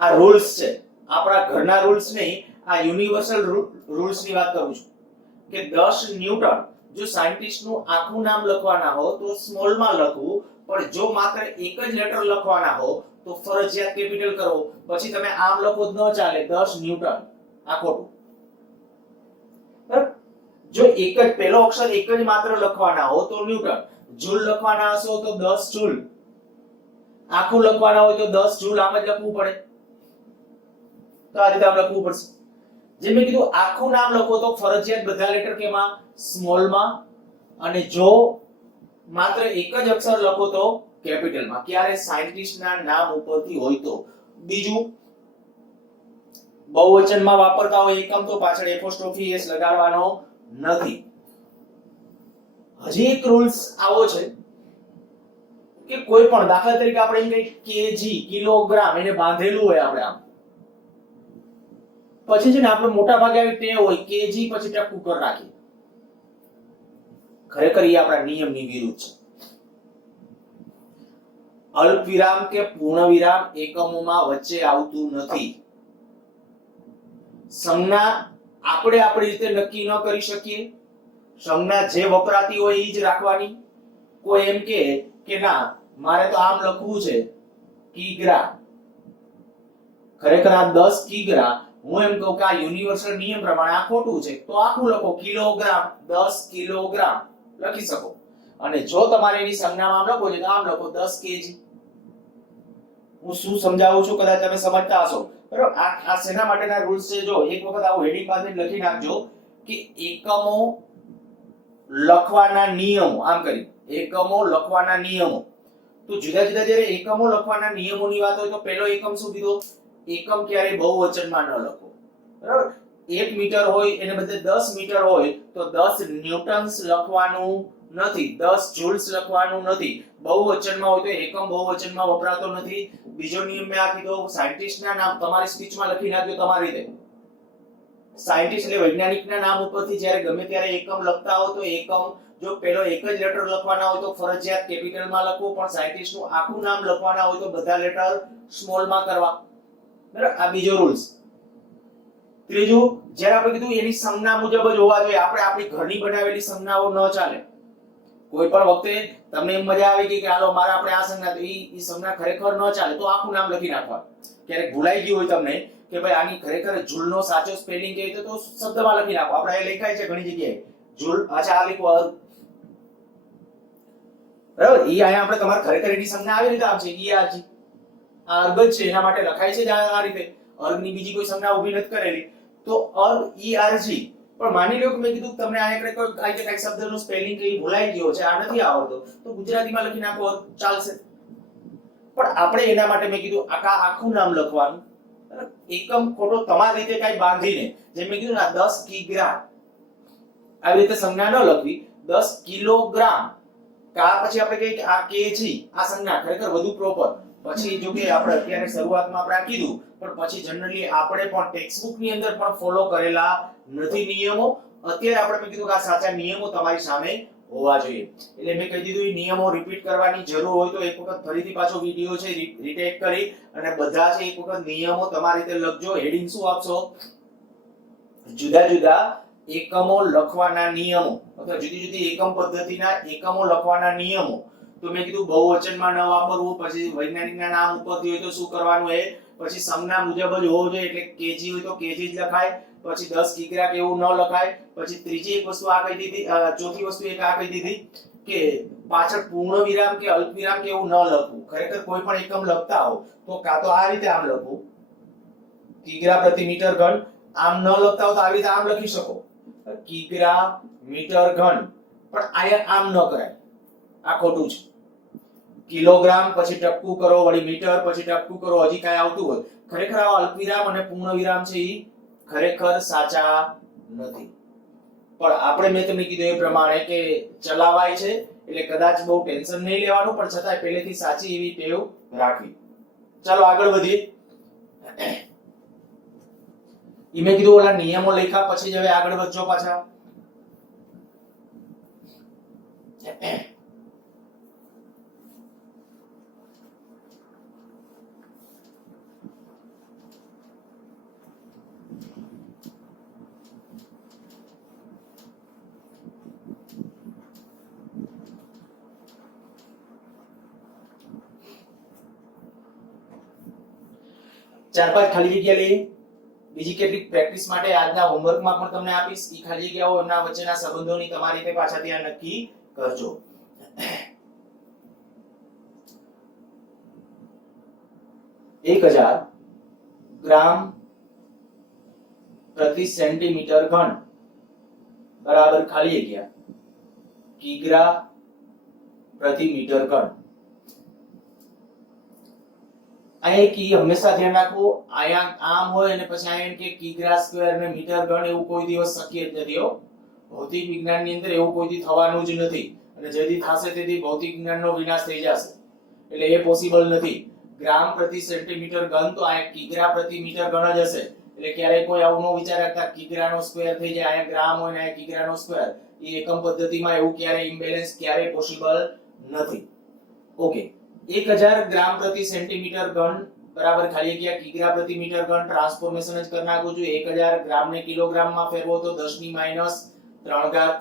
આ રૂલ્સ છે, આપણા ઘરના રૂલ્સ નહીં, આ યુનિવર્સલ રૂલ્સ ની વાત કરું છું કે 10 ન્યૂટન, જો સાયન્ટિસ્ટનું આખું નામ લખવાના હો તો સ્મોલમાં લખવું, પણ જો માત્ર એક જ લેટર લખવાના હો તો ફરજિયાત કેપિટલ કરવો. પછી તમે આમ લખો તો ન ચાલે, 10 ન્યૂટન, આ ખોટું. જો એક જ પહેલો અક્ષર એક જ માત્ર લખવાના હો તો ન્યૂટન, જૂલ લખવાના હશો તો 10 જૂલ, આખું લખવાના હોય તો 10 જૂલ આમ જ લખવું પડે. તો આ રીતે આમ લખવું પડશે. જેમ મેં કીધું આખું નામ લખો તો ફરજિયાત બધા લેટર કેમાં? સ્મોલમાં, અને જો માત્ર એક જ અક્ષર લખો તો કેપિટલમાં. ક્યારે? સાયન્ટિસ્ટના નામ ઉપરથી હોય તો. બીજું, બહુવચનમાં વાપરતા હોય એકમ તો પાછળ એપોસ્ટ્રોફી એસ લગાડવાનો નથી. હજી એક રૂલ્સ આવો છે કે કોઈ પણ, દાખલા તરીકે આપણે એમ કહીએ કેજી, કિલોગ્રામ, એને બાંધેલું હોય આપણે આમ, પછી છે ને આપણે મોટા ભાગે આવી ટેવ હોય કેજી પછી ટપકું કરી નાખીએ. ખરેખર એ આપણા નિયમની વિરુદ્ધ છે. અલ્પ વિરામ કે પૂર્ણ વિરામ એકમોમાં વચ્ચે આવતું નથી. સંજ્ઞા આપણે આપણી રીતે નક્કી ન કરી શકીએ. સંજ્ઞા જે વપરાતી હોય એ જ રાખવાની. કોઈ એમ કે ના મારે તો આમ લખવું છે કિગ્રા, ખરેખર આ 10 કિગ્રા, હું એમ કહું કે આ યુનિવર્સલ નિયમ પ્રમાણે આ ખોટું છે, તો આખું લખો કિલોગ્રામ, 10 કિલોગ્રામ લખી શકો. અને જો તમારે એની સંજ્ઞામાં આમ લખો છે તો આમ લખો 10 કેજી. હું શું સમજાવું છું કદાચ તમે સમજતા હશો. બરાબર? આ શેના માટેના રૂલ્સ છે? જો એક વખત આવું હેડિંગ બાંધીને લખી નાખજો કે એકમો લખવાના નિયમો, આમ કરી એકમો લખવાના નિયમો. તો જુદા જુદા જ્યારે એકમો લખવાના નિયમોની વાત હોય તો પહેલો એકમ શું કીધો? એકમ ક્યારે બહુવચનમાં ન લખો. બરાબર? 1 મીટર હોય એને બદલે 10 મીટર હોય તો 10 ન્યૂટન્સ લખવાનું નથી, 10 જૂલ્સ લખવાનું નથી. બહુવચનમાં હોય તો એકમ બહુવચનમાં વપરાતો નથી. બીજો નિયમ મેં આ કીધો, સાયન્ટિસ્ટના નામ તમારી સ્પીચમાં લખી નાખજો તમારી રીતે. સાયન્ટિસ્ટ એટલે વૈજ્ઞાનિકના નામ ઉપરથી જ્યારે ગમે ત્યારે એકમ લખતા હો તો એકમ, જો પેલો એક જ લેટર લખવાના હોય તો ફરજિયાત કેપિટલમાં લખવું, પણ સાયન્ટિસ્ટનું આખું નામ લખવાના હોય તો બધા લેટર સ્મોલમાં કરવા. બરાબર? આ બીજો રૂલ્સ. ત્રીજું, જ્યારે આપણે કીધું એની સંજ્ઞા મુજબ જ હોવા જોઈએ. આપણે આપણી ઘરની બનાવેલી સંજ્ઞાઓ ન ચાલે. કોઈ પણ વખતે તમને એમ મજા આવી ગઈ કે હાલો મારે આપણે આ સંજ્ઞા, તો ઈ સંજ્ઞા ખરેખર ન ચાલે, તો આખું નામ લખી નાખવાનું. ક્યારેક ભૂલાઈ ગયું હોય તમને કે ભાઈ આની ખરેખર જૂલનો સાચો સ્પેલિંગ કેવી તો શબ્દમાં લખી નાખો. આપણે એ લખાય છે ઘણી જગ્યાએ જૂલ, અચ્છા આ લખો અર્ગ. બરાબર? ઈ આયા આપણે તમારે ખરેખર એની સંજ્ઞા આવી રીતે આમ છે ઈ આ જી, આ અર્ગ જ છે એના માટે લખાય છે આ રીતે. અર્ગની બીજી કોઈ સંજ્ઞા ઊભી નથી કરેલી, તો અર્ગ ઈ આર જી. પણ માની લો કે મેં કીધું તમને આ એક કઈ શબ્દનો સ્પેલિંગ કઈ ભૂલાઈ ગયો છે, આ નથી આવડતો, તો ગુજરાતીમાં લખી નાખો ચાલશે. પણ આપણે એના માટે મેં કીધું આખું નામ લખવાનું. એકમ ખોટો તમારી રીતે કઈ બાંધીને, જેમ મેં કીધું ના 10 કિગ્રા આવી રીતે સંજ્ઞા ન લખવી, 10 કિલોગ્રામ. કા પછી આપણે કહીએ કે આ કેજી, આ સંજ્ઞા ખરેખર વધુ પ્રોપર. પછી જો કે આપણે અત્યારે શરૂઆતમાં આપણે કીધું, પણ પછી જનરલી આપણે પણ ટેક્સ્ટબુક ની અંદર પણ ફોલો કરેલા નથી નિયમો. અત્યારે આપણે મેં કીધું કે આ સાચા નિયમો તમારી સામે હોવા જોઈએ. એટલે મેં કહી દીધું નિયમો રિપીટ કરવાની જરૂર હોય તો એક વખત ફરીથી પાછો વિડિયો છે રીટેક કરી અને બધા છે એક વખત નિયમો તમારી રીતે લખજો. હેડિંગ શું આપશો? જુદા જુદા એકમો લખવાના નિયમો અથવા જુદી જુદી એકમ પદ્ધતિના એકમો લખવાના નિયમો. તો મેં કીધું બહુવચનમાં ન વાપરવું, પછી વૈજ્ઞાનિકના નામ ઉપરથી હોય તો શું કરવાનું, એ પછી સંજ્ઞા મુજબ જ હોવું જોઈએ, એટલે કેજી હોય તો કેજી જ લખાય, પછી 10 કિગ્રા કે એવું ન લખાય. પછી ત્રીજી એક વસ્તુ આ કહી દીધી, ચોથી વસ્તુ એક આ કહી દીધી કે પાછળ પૂર્ણ વિરામ કે અલ્પ વિરામ કે એવું ન લખવું. ખરેખર કોઈ પણ એકમ લખતા હો તો કાં તો આ રીતે આમ લખવું કિગ્રા પ્રતિ મીટર ઘન, આમ ન લખતા હો તો આવી રીતે આમ લખી શકો કિગ્રા મીટર ઘન, પણ આયા આમ ન કરાય, આ ખોટું છે. કિલોગ્રામ પછી ટપકું કરો, વળી મીટર પછી ટપકું કરો, હજી કાંઈ આવતું હોય. ખરેખર આ અલ્પ વિરામ અને પૂર્ણ વિરામ છે એ ખરેખર સાચા નથી. પણ આપણે મેં તમને કીધું એ પ્રમાણે કે ચલાવાય છે એટલે કદાચ બહુ ટેન્શન નહીં લેવાનું, પણ છતાંય પહેલેથી સાચી એવી ટેવ રાખવી. ચાલો આગળ વધીએ. મેં કીધું ઓલા નિયમો લખ્યા પછી જ હવે આગળ વધજો પાછા. ચાર પાંચ ખાલી જગ્યા લઈએ. બીજી કેટલીક પ્રેક્ટિસ માટે આજના હોમવર્કમાં પણ તમને આપીશ. ઈ ખાલી જગ્યાઓ એમના વચ્ચેના સંબંધોની તમારી રીતે પાછા ત્યાં નક્કી કરજો. એક 1000 ગ્રામ પ્રતિ સેન્ટીમીટર ઘન બરાબર ખાલી જગ્યા કિગ્રા પ્રતિ મીટર ઘન. અહીંયા કી હંમેશા ધ્યાન રાખવું, અહીંયા આમ હોય અને પછી અહીંયા કે કિગ્રા સ્ક્વેર ને મીટર ઘન એવું કોઈ દિવસ શક્ય જ નથી હો. ભૌતિક વિજ્ઞાનની અંદર એવું કોઈ દી થવાનું જ નથી, અને જેથી થશે તેથી ભૌતિક વિજ્ઞાનનો વિનાશ થઈ જશે, એટલે એ પોસિબલ નથી. ગ્રામ પ્રતિ સેન્ટીમીટર ઘન તો આ કિગ્રા પ્રતિ મીટર ઘન જ હશે, એટલે ક્યારેય કોઈ આવું ન વિચાર રાખતા કિગ્રાનો સ્ક્વેર થઈ જાય, અહીંયા ગ્રામ હોય ને અહીંયા કિગ્રાનો સ્ક્વેર. એ એકમ પદ્ધતિમાં એવું ક્યારેય ઇમ્બેલેન્સ ક્યારેય પોસિબલ નથી. ઓકે, 1000 ગ્રામ પ્રતિ સેન્ટીમીટર ઘન બરાબર ખાલી જગ્યા કિગ્રા પ્રતિ મીટર ઘન. ટ્રાન્સફોર્મેશન જ કરી નાખું છું. 1000 ગ્રામ ને કિલોગ્રામમાં ફેરવો તો 10⁻³ ઘાત.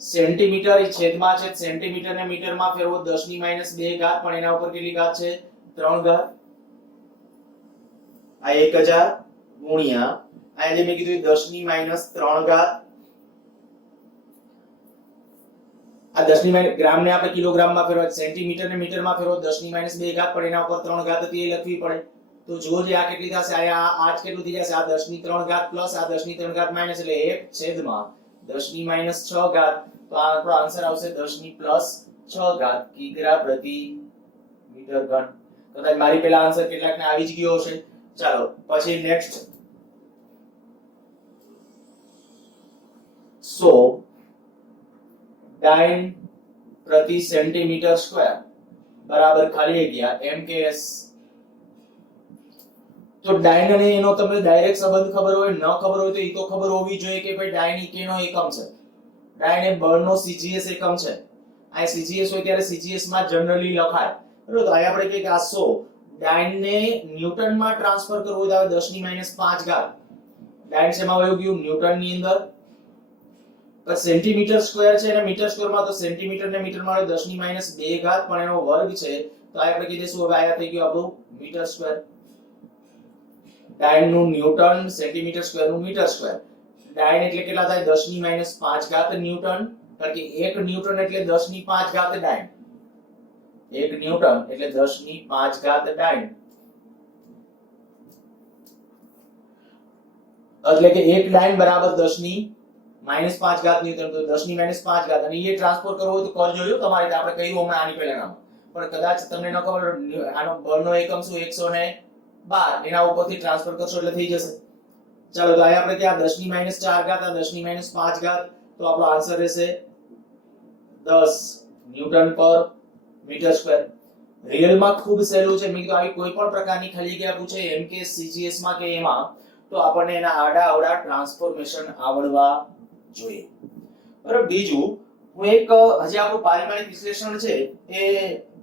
સેન્ટીમીટર એ છેદમાં છે, સેન્ટીમીટર ને મીટરમાં ફેરવો 10⁻² ઘાત, પણ એના ઉપર કેટલી ઘાત છે? 3 ઘાત. આ 1000 ગુણ્યા આ જે મેં કીધું 10⁻³ ઘાત. આ 10 ગ્રામ ને આપણે કિલોગ્રામમાં ફેરવો, સેન્ટીમીટર ને મીટરમાં ફેરવો 10⁻² ઘાત, પણ એના ઉપર 3 ઘાત હતી એ લખવી પડે. તો જો જે આ કેટલી થશે, આ કેટલું થઈ જશે? આ 10⁻³ ઘાત પ્લસ આ 10⁻³ ઘાત માઈનસ, એટલે 1/10⁻6 ઘાત. તો આ આપણો આન્સર આવશે 10⁻6 ઘાત કિગ્રા પ્રતિ મીટર ઘન. કદાચ મારી પહેલા આન્સર કેટલાકને આવી જ ગયો હશે. ચાલો પછી નેક્સ્ટ. સો ડાઇન પ્રતિ સેન્ટીમીટર સ્ક્વેર બરાબર ખાલી જગ્યા MKS. તો ડાઇન અને એનો તમને ડાયરેક્ટ સંબંધ ખબર હોય, ન ખબર હોય તો એ તો ખબર હોવી જોઈએ કે ભાઈ ડાઇન એ કેનો એકમ છે. ડાઇન એ બળનો CGS એકમ છે. આ CGS હોય ત્યારે CGS માં જનરલી લખાય, બરોબર? તો અહીં આપણે કહીએ કે આ 100 ડાઇન ને ન્યૂટનમાં ટ્રાન્સફર કરવું હોય તો 10⁻5 ઘાત. ડાઇન શેમાં વયું ગયું? ન્યૂટન ની અંદર. તો સેન્ટીમીટર સ્ક્વેર છે અને મીટર સ્ક્વેરમાં તો સેન્ટીમીટર ને મીટરમાં 10⁻2 ઘાત, પણ એનો વર્ગ છે તો આપણે કહી દઈશું હવે આયા થઈ ગયું આપણું મીટર સ્ક્વેર. ડાઇન નું ન્યૂટન, સેન્ટીમીટર સ્ક્વેર નું મીટર સ્ક્વેર. ડાઇન એટલે કેટલા થાય? 10⁻5 ઘાત ન્યૂટન, કારણ કે 1 ન્યૂટન એટલે 10⁻5 ઘાત ડાઇન. 1 ન્યૂટન એટલે 10⁻5 ઘાત ડાઇન. એટલે કે 1 ડાઇન બરાબર 10⁻5 ઘાત ન્યૂટન. તો 10⁻5 ઘાત, અને એ ટ્રાન્સફર કરવો હોય તો કરજો. જો તમારે આપણે કહ્યું હમણાં આની પહેલાના, પણ કદાચ તમને ન ખબર આનો બળનો એકમ શું 112, એના ઉપરથી ટ્રાન્સફર કરશો એટલે થઈ જશે. ચાલો તો અહીંયા આપણે કે આ 10⁻4 ઘાત, આ 10⁻5 ઘાત, તો આપણો આન્સર રહેશે 10 ન્યૂટન પર મીટર સ્ક્વેર. રિયલમાં ખૂબ સહેલું છે. મેં કીધું આવી કોઈ પણ પ્રકારની ખાલી જગ્યા પૂછે MKS CGS માં કે એમાં, તો આપણને એના આડા અવડા ટ્રાન્સફોર્મેશન આવડવા જોઈએ. બરાબર. બીજું હું એક હજી આપણું પારિમાણિક વિશ્લેષણ છે એ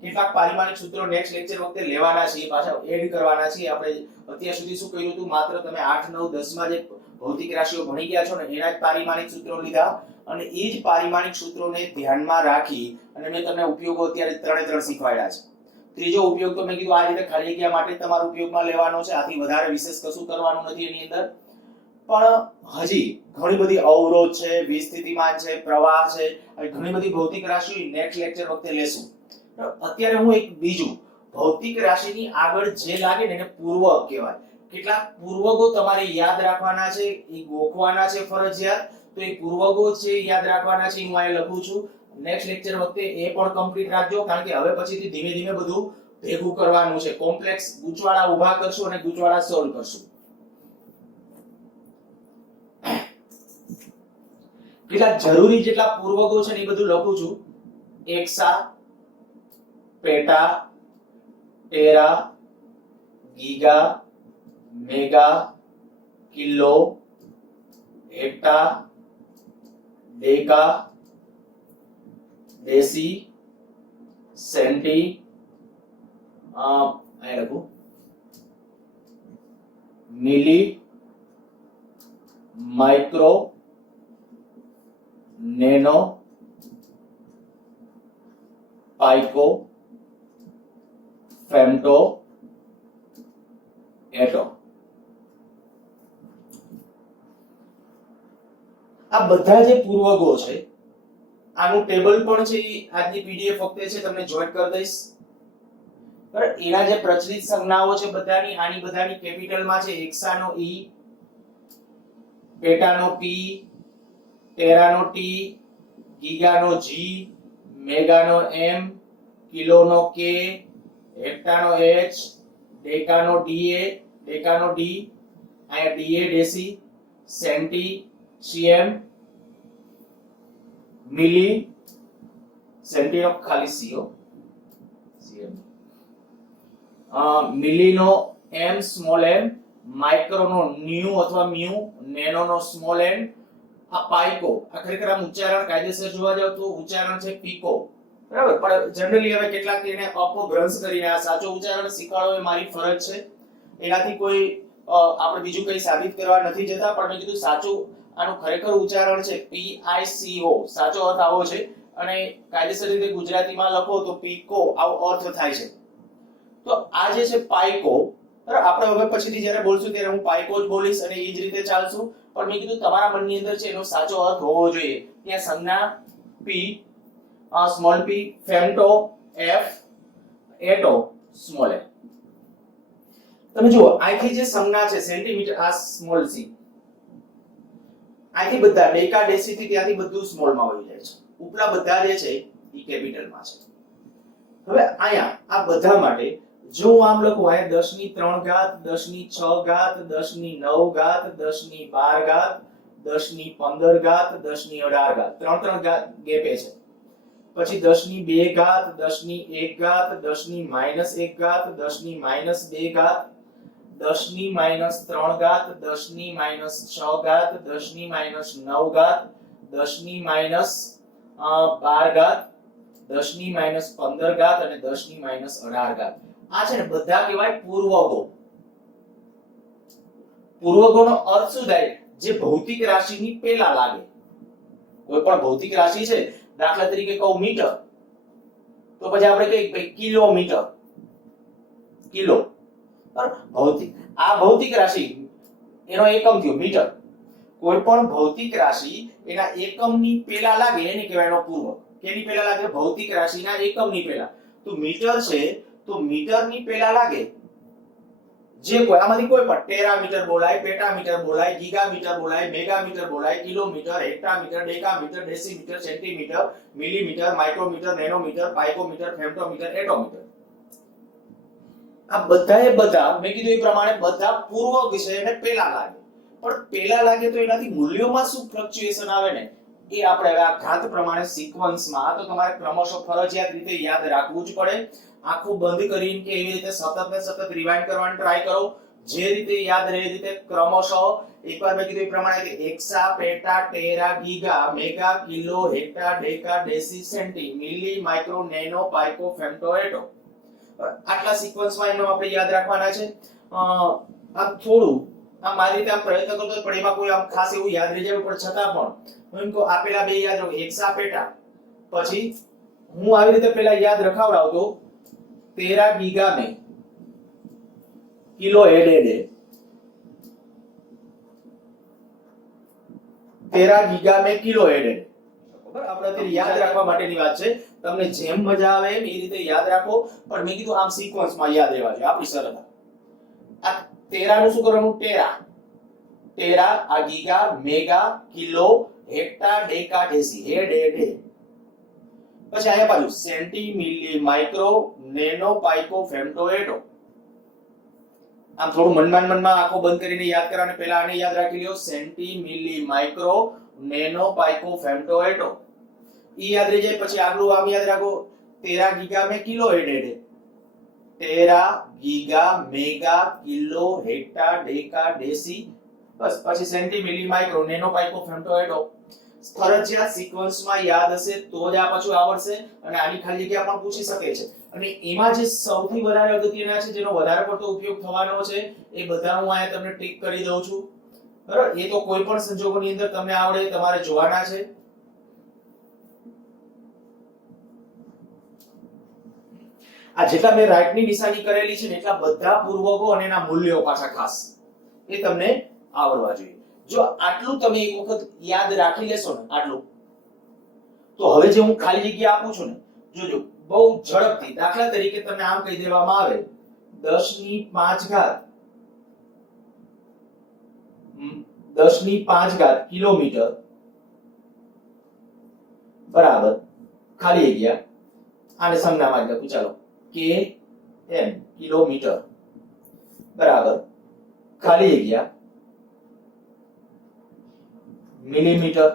કેટલાક પારિમાણિક સૂત્રો નેક્સ્ટ લેક્ચર વખતે લેવાના છે, પાછા એડ કરવાના છે. આપણે અત્યાર સુધી શું કર્યું હતું, માત્ર તમે 8 9 10 માં જે ભૌતિક રાશિઓ ભણી ગયા છો ને એના જ પારિમાણિક સૂત્રો લીધા અને એ જ પારિમાણિક સૂત્રોને ધ્યાનમાં રાખી અને મેં તમને ઉપયોગો અત્યારે 3 શીખવાડ્યા છે. ત્રીજો ઉપયોગ તો મેં કીધું આ રીતે ખાલી જગ્યા માટે તમારો ઉપયોગમાં લેવાનો છે, આથી વધારે વિશેષ કશું કરવાનું નથી એની અંદર. પણ હજી ઘણી બધી અવરોધ છે, વિસ્થિતિમાન છે, પ્રવાહ છે, ઘણી બધી ભૌતિક રાશિઓ નેક્સ્ટ લેક્ચર વખતે લેશું. અત્યારે હું એક બીજું ભૌતિક રાશિની આગળ જે લાગે ને એને પૂર્વક કહેવાય. કેટલાક પૂર્વકો તમારે યાદ રાખવાના છે, એ ગોખવાના છે ફરજિયાત. તો એ પૂર્વકો છે યાદ રાખવાના છે, હું અહીં લખું છું. નેક્સ્ટ લેક્ચર વખતે એ પણ કમ્પ્લીટ રાખજો, કારણ કે હવે પછીથી ધીમે ધીમે બધું ભેગું કરવાનું છે. કોમ્પ્લેક્સ ગૂંચવાડા ઊભા કરશું અને ગૂંચવાડા સોલ્વ કરશું. કેટલા જરૂરી જેટલા પૂર્વકો છે ને એ બધું લખું છું. એક્સા, પેટા, Terra, giga, mega, kilo, હેક્ટા, deca, દેસી, સેન્ટી, અહીં લખું મિલી, માઇક્રો, નેનો, પાઇકો, ફેમ્ટો, એટો. આ બધા જે પૂર્વકો છે આનું ટેબલ પણ છે, આજની પીડીએફ વખતે છે તમને જોઈન્ટ કરી દઈશ. બરાબર, એના જે પ્રચલિત સંજ્ઞાઓ છે બધાની, આની બધાની કેપિટલમાં છે. એક્સાનો ઈ, પેટાનો પી, ટેરાનો ટી, ગીગાનો જી, મેગાનો એમ, કિલોનો કે, હેક્ટાનો એચ, ડેકાનો ડીએ, ડેકાનો ડી, અહીંયા ડીએ ડેસી, સેન્ટી સીએમ, મિલી, સેન્ટીનો ખાલી સીઓ, સીએમ, મિલીનો એમ સ્મોલ એમ, માઇક્રોનો ન્યુ અથવા મ્યુ, નેનોનો સ્મોલ એન. આ પાઇકો, આ ખરેખર આમ ઉચ્ચારણ કાયદેસર જોવા જાવ તો ઉચ્ચારણ છે પીકો. બરાબર, પણ જનરલી હવે કેટલાક એને અપભ્રંશ કરીને આ સાચો ઉચ્ચારણ શીખવાડવો એ મારી ફરજ છે. એનાથી કોઈ આપણે બીજું કંઈ સાબિત કરવા નથી જતા, પણ મેં કીધું સાચું આનું ખરેખર ઉચ્ચારણ છે પીઆઈસીઓ, સાચો અર્થ આવો છે. અને કાયદેસર રીતે ગુજરાતીમાં લખો તો પીકો આવો અર્થ થાય છે. તો આ જે છે પાઇકો, બરાબર, આપણે હવે પછીથી જ્યારે બોલશું ત્યારે હું પાઇકો જ બોલીશ અને એ જ રીતે ચાલશું. પણ મેં કીધું તમારા મનની અંદર છે એનો સાચો અર્થ હોવો જોઈએ. ત્યાં સંજ્ઞા પી, સ્મોલ પી, ફેમ્ટો એફ, એટો સ્મોલ એ. તમે જુઓ અહીંથી જે સંજ્ઞા છે સેન્ટીમીટર, આ સ્મોલ સી, અહીંથી બધા ડેકા ડેસી થી ત્યાંથી બધું સ્મોલ માં વહી જાય છે. ઉપલા બધા જે છે એ કેપિટલ માં છે. હવે અહીંયા આ બધા માટે જો હું આમ લખું, અહીંયા 10 ની 3 ઘાત, 10 ની 6 ઘાત, 10 ની 9 ઘાત, 10 ની 12 ઘાત, 10 ની 15 ઘાત, 10 ની 18 ઘાત, 3 ઘાત ગેપે છે. પછી 10 ની 2 ઘાત, 10 ની 1 ઘાત, 10 ની -1 ઘાત, 10 ની -2 ઘાત, 10 ની -3 ઘાત, 10 ની -6 ઘાત, 10 ની -9 ઘાત, 10 ની -12 ઘાત, 10 ની -15 ઘાત અને 10 ની -18 ઘાત. આ છે ને બધા કહેવાય પૂર્વકો. પૂર્વકોનો અર્થ શું થાય? જે ભૌતિક રાશિની પહેલા લાગે. કોઈ પણ ભૌતિક રાશિ છે, દાખલા તરીકે કહું મીટર, તો પછી આપણે કહીએ ભાઈ કિલોમીટર, કિલો. ભૌતિક, આ ભૌતિક રાશિ એનો એકમ થયો મીટર. કોઈ પણ ભૌતિક રાશિ એના એકમની પહેલા લાગે એને કહેવાય એનો પૂર્વક. કેની પહેલા લાગે? ભૌતિક રાશિના એકમની પહેલા. તો મીટર છે તો મીટરની પહેલા લાગે જે કોઈ, આમાંથી કોઈ પણ ટેરામીટર બોલાય, પેટામીટર બોલાય, ગીગામીટર બોલાય, મેગામીટર બોલાય, kilometre, hectametre, decametre, decimetre, centimetre, millimetre, micrometre, nanometre, picometre, femtometre, attometre. આ બધાએ બધા મેં કીધું એ પ્રમાણે બધા પૂર્વક છે એને પહેલા લાગે. પણ પહેલા લાગે તો એનાથી મૂલ્યોમાં શું ફ્લક્ચ્યુએશન આવે ને એ આપણે હવે આ ઘાત પ્રમાણે સિક્વન્સમાં, આ તો તમારે ક્રમશઃ ફરજિયાત રીતે યાદ રાખવું જ પડે. આંખો બંધ કરીને કે એવી રીતે સતત ને સતત રિવાઇન્ડ કરવાની ટ્રાય કરો. જે રીતે યાદ રહે એ રીતે ક્રમશઃ એકવાર મેં કીધું એ પ્રમાણે કે એક્સા પેટા Terra giga mega kilo હેક્ટા deca ડેસી સેન્ટી મિલી માઇક્રો નેનો પાઇકો ફેમ્ટો એટો આટલા સિક્વન્સમાં એમને આપણે યાદ રાખવાના છે. આ થોડું આ મારી રીતે આમ પ્રયત્ન કરતો પણ એમાં કોઈ આમ ખાસ એવું યાદ રહી જાય પણ છતાં પણ હું એમ કહું આપેલા બે યાદ રાખો એક્સા પેટા પછી હું આવી રીતે પેલા યાદ રખાવડાવતો 13 ગીગા में કિલો એડેડે 13 ગીગા में કિલો એડેડે બરાબર આપણે તે યાદ રાખવા માટેની વાત છે. તમને જેમ મજા આવે એમ એ રીતે યાદ રાખો પણ મેં કીધું આમ સિક્વન્સમાં યાદ રહેવા જોઈએ આપણી સરળ. આ 13 નું શું કરવાનું ટેરા આ ગીગા મેગા કિલો હેક્ટા ડેકા ડેસી હેડેડે પછી આયા પાછું સેન્ટી મિલી માઇક્રો નેનો પાઇકો ફેમ્ટો એટો. આમ થોડું મનમાં આંખો બંધ કરીને યાદ કરવાને પહેલા આને યાદ રાખી લ્યો સેન્ટી મિલી માઇક્રો નેનો પાઇકો ફેમ્ટો એટો ઈ યાદ રહી જાય. પછી આગલું આમ યાદ રાખો 13 ગીગા में kilo એડેડે 13 giga mega kilo હેક્ટા deca ડેસી બસ પછી સેન્ટી મિલી માઇક્રો નેનો પાઇકો ફેમ્ટો એટો ફરજિયાત સિક્વન્સમાં યાદ હશે તો જ આ પાછું આવડશે અને આની ખાલી જગ્યા પણ પૂછી શકે છે. અને એમાં જે સૌથી વધારે અગત્યના છે જેનો વધારે પડતો ઉપયોગ થવાનો છે એ બધા હું અહીંયા તમને ટીક કરી દઉં છું બરાબર. એ તો કોઈ પણ સંજોગોની અંદર તમને આવડે તમારે જોવાના છે. આ જેટલા મેં રાઈટ ની નિશાની કરેલી છે ને એટલા બધા પૂર્વકો અને એના મૂલ્યો પાછા ખાસ એ તમને આવડવા જોઈએ. જો આટલું તમે એક વખત યાદ રાખી લેશો ને આટલું તો હવે જે હું ખાલી જગ્યા આપું છું ને જોજો બહુ ઝડપથી દાખલા તરીકે તમને આમ કહી દેવામાં આવે 10⁵ કિલોમીટર બરાબર ખાલી જગ્યા આને સંજ્ઞામાં જ લખું ચાલો કે એમ કિલોમીટર બરાબર ખાલી જગ્યા મિલીમીટર.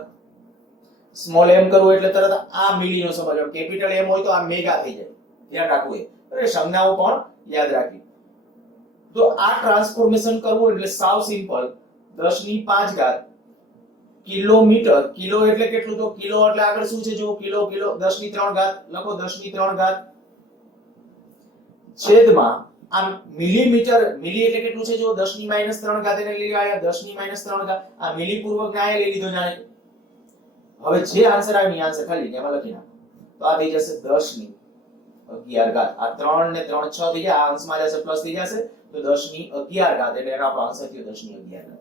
સ્મોલ એમ કરવું એટલે તરત આ મિલી નો સમજો કેપિટલ એમ હોય તો આ મેગા થઈ જાય ધ્યાન રાખવું એ સંજ્ઞાઓ પણ યાદ રાખવી. તો આ ટ્રાન્સફોર્મેશન કરવું એટલે સાવ સિમ્પલ 10⁵ કિલોમીટર કિલો એટલે કેટલું તો કિલો એટલે આગળ શું છે જો કિલો 10⁵ લખો 10⁵ છેદમાં આ મિલીમીટર મિલી એટલે કેટલું છે જો 10⁻³ એને લઈ આયા 10⁻³ આ મિલી પૂર્વક ને આયા લઈ લીધો જાણે. હવે જે આન્સર આવે ને આન્સર ખાલી જગ્યામાં લખી નાખો તો આ થઈ જશે 10⁻11 આ 3 ને 3 6 થઈ જાય આ અંશમાં જશે પ્લસ થઈ જશે તો 10⁻11 એટલે એનો આપણો આન્સર થયો 10⁻11.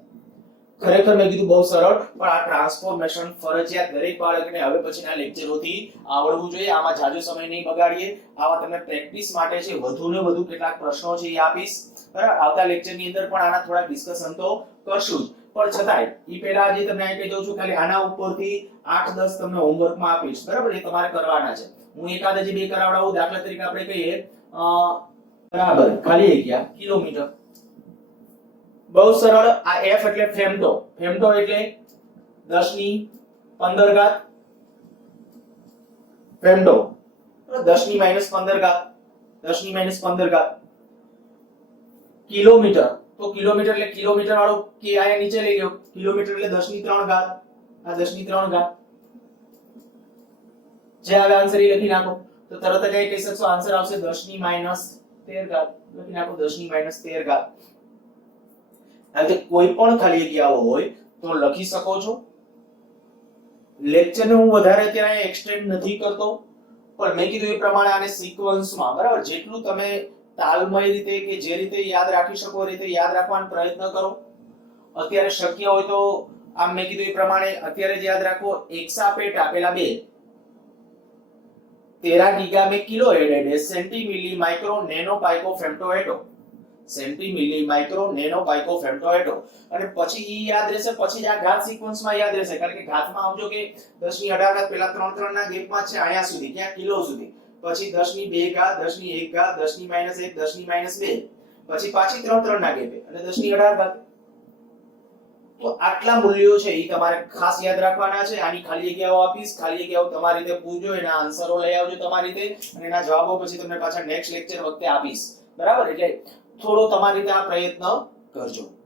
ખરેખર મેં કીધું બહુ સરળ પણ આ ટ્રાન્સફોર્મેશન ફરજિયાત દરેક બાળકને હવે પછીના લેક્ચરોથી આવડવું જોઈએ. આમાં જાજો સમય નહીં બગાડીએ. આવા તમને પ્રેક્ટિસ માટે છે વધુ ને વધુ કેટલાક પ્રશ્નો છે એ આપીશ બરાબર. આવતા લેક્ચરની અંદર પણ આના થોડા ડિસ્કશન તો કરશું જ પણ છતાંય ઈ પહેલા જે તમને અહીં કહી દઉં છું ખાલી આના ઉપરથી 8-10 તમને હોમવર્કમાં આપીશ બરાબર. એ તમારે કરવાના છે. હું એકાદ હજી બે કરાવડાવું દાખલા તરીકે આપણે કહીએ બરાબર ખાલી જગ્યા કિલોમીટર બહુ સરળ. આ f એટલે ફેમ્ટો એટલે 10⁻15 ફેમ્ટો 10⁻15 કિલોમીટર તો કિલોમીટર એટલે કિલોમીટર વાળો કે આયા નીચે લઈ લો કિલોમીટર એટલે 10⁻³ આ 10⁻³ જે આવે આન્સર એ લખી નાખો તો તરત જ કહી શકશો આન્સર આવશે 10⁻13 લખી નાખો 10⁻13. આ જે કોઈ પણ ખાલી જગ્યાઓ હોય તો લખી શકો છો. લેક્ચરને હું વધારે અત્યારે એક્સટેન્ડ નથી કરતો પણ મેં કીધું એ પ્રમાણે આને સિક્વન્સમાં બરાબર જેટલું તમે તાલમય રીતે કે જે રીતે યાદ રાખી શકો એ રીતે યાદ રાખવાનો પ્રયત્ન કરો. અત્યારે શક્ય હોય તો આમ મેં કીધું એ પ્રમાણે અત્યારે જ યાદ રાખો એક્સા પેટા પેલા બે 13 ગીગા में કિલો એડેડ સેન્ટી મિલી માઇક્રો નેનો પાઇકો ફેમ્ટો એટો સેન્ટી મિલી માઇક્રો નેનો પાઇકો ફેમ્ટો એટો અને પછી ઈ યાદ રહેશે પછી આ ઘાત સિક્વન્સમાં યાદ રહેશે કારણ કે ઘાતમાં આવજો કે 10⁻18 પેલા 3 ના ગેપમાં છે આયા સુધી ક્યાં કિલો સુધી પછી 10⁻2 10⁻1 10⁻1 10⁻2 પછી પાછી 3 ના ગેપે અને 10⁻18 તો આટલા મૂલ્યો છે એ તમારે ખાસ યાદ રાખવાના છે. આની ખાલી જગ્યાઓ આપીશ ખાલી જગ્યાઓ તમારી રીતે પૂછજો એના આન્સરો લઈ આવજો તમારી રીતે અને એના જવાબો પછી તમને પાછા નેક્સ્ટ લેક્ચર વખતે આપીશ બરાબર. એટલે થોડો તમારી રીતે આ પ્રયત્ન કરજો.